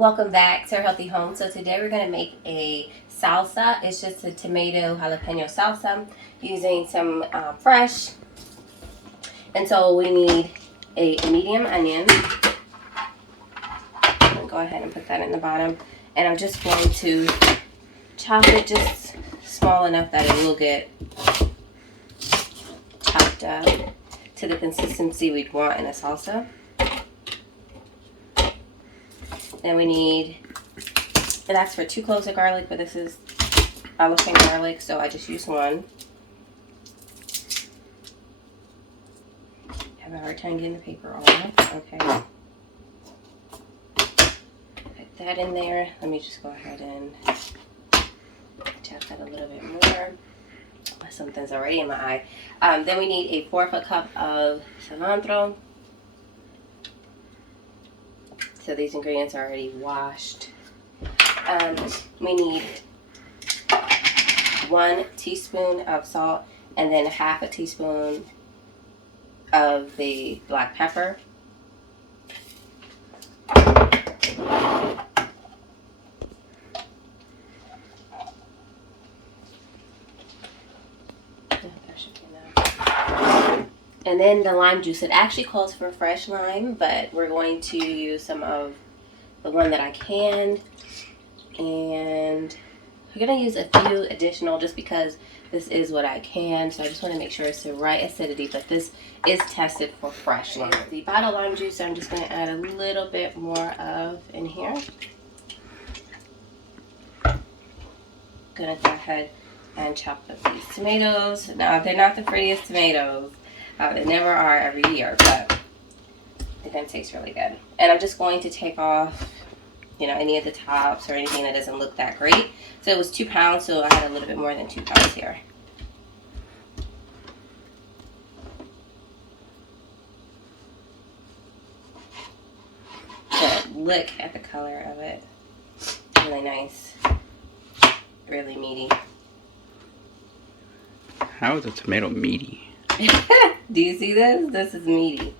Welcome back to our Healthy Home. So today we're going to make a salsa. It's just a tomato jalapeno salsa using some fresh. And so we need a medium onion. I'll go ahead and put that in the bottom. And I'm just going to chop it just small enough that it will get chopped up to the consistency we'd want in a salsa. Then we need, it asks for 2 cloves of garlic, but this is jalapeno garlic, so I just use 1. Have a hard time getting the paper off. Okay. Put that in there. Let me just go ahead and tap that a little bit more. Something's already in my eye. Then we need a 1/4 cup of cilantro. So these ingredients are already washed. We need 1 teaspoon of salt and then 1/2 teaspoon of the black pepper. And then the lime juice. It actually calls for fresh lime, but we're going to use some of the one that I canned. And we're going to use a few additional just because this is what I can. So I just want to make sure it's the right acidity, but this is tested for fresh lime. The bottled lime juice, I'm just going to add a little bit more of in here. Going to go ahead and chop up these tomatoes. Now, they're not the prettiest tomatoes. They never are every year, but they're going to taste really good. And I'm just going to take off, any of the tops or anything that doesn't look that great. So it was 2 pounds, so I had a little bit more than 2 pounds here. But look at the color of it. Really nice. Really meaty. How is a tomato meaty? Do you see this? This is meaty.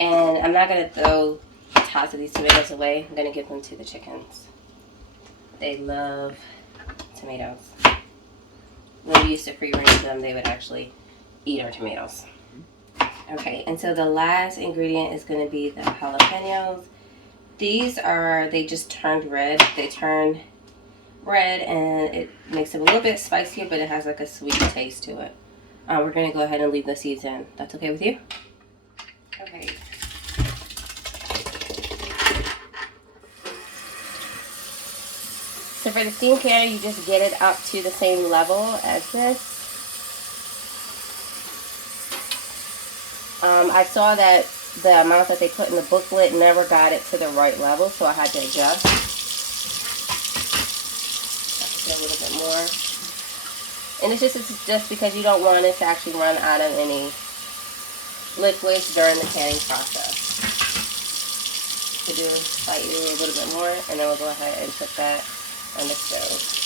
And I'm not going to throw the tops of these tomatoes away. I'm going to give them to the chickens. They love tomatoes. When we used to free range them, they would actually eat our tomatoes. Okay, and so the last ingredient is going to be the jalapenos. These they just turned red. They turn red and it makes it a little bit spicier, but it has like a sweet taste to it. We're going to go ahead and leave the seeds in. That's okay with you? Okay. So for the steam can, you just get it up to the same level as this. I saw that the amount that they put in the booklet never got it to the right level, so I had to adjust. A little bit more. And it's just because you don't want it to actually run out of any liquids during the canning process. To do slightly a little bit more, and then we'll go ahead and put that on the stove.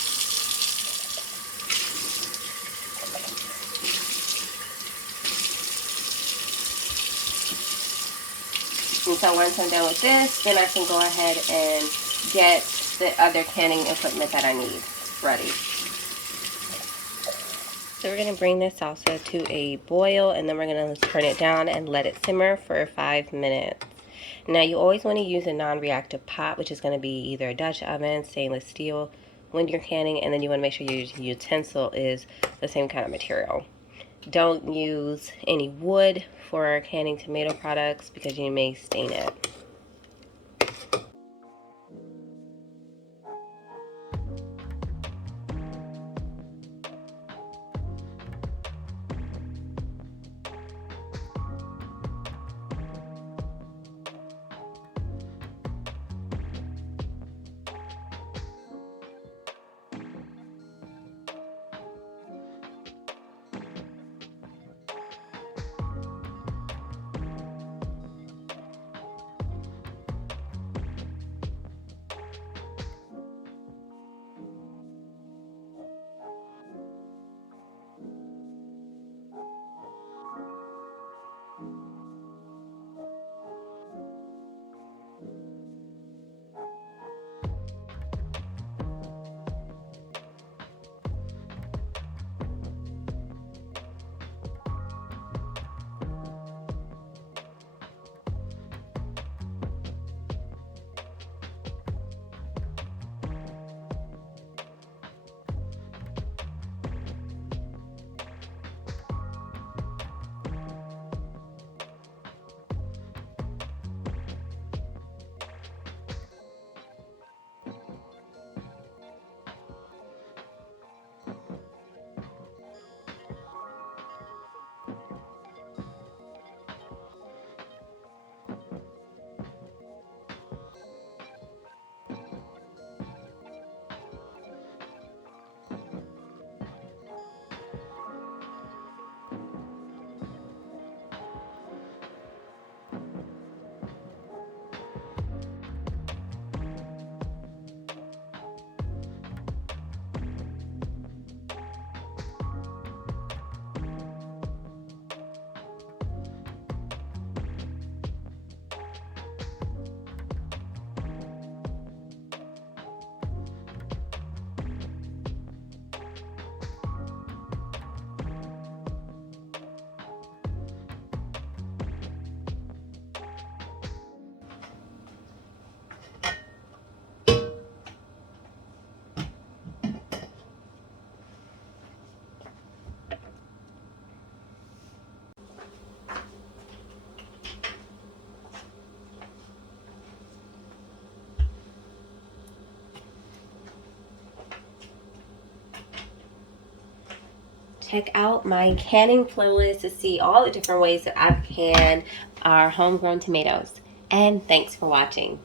And so once I'm done with this, then I can go ahead and get the other canning equipment that I need ready. So we're going to bring this salsa to a boil, and then we're going to turn it down and let it simmer for 5 minutes. Now you always want to use a non-reactive pot, which is going to be either a Dutch oven, stainless steel, when you're canning, and then you want to make sure your utensil is the same kind of material. Don't use any wood for canning tomato products because you may stain it. Check out my canning playlist to see all the different ways that I've canned our homegrown tomatoes. And thanks for watching.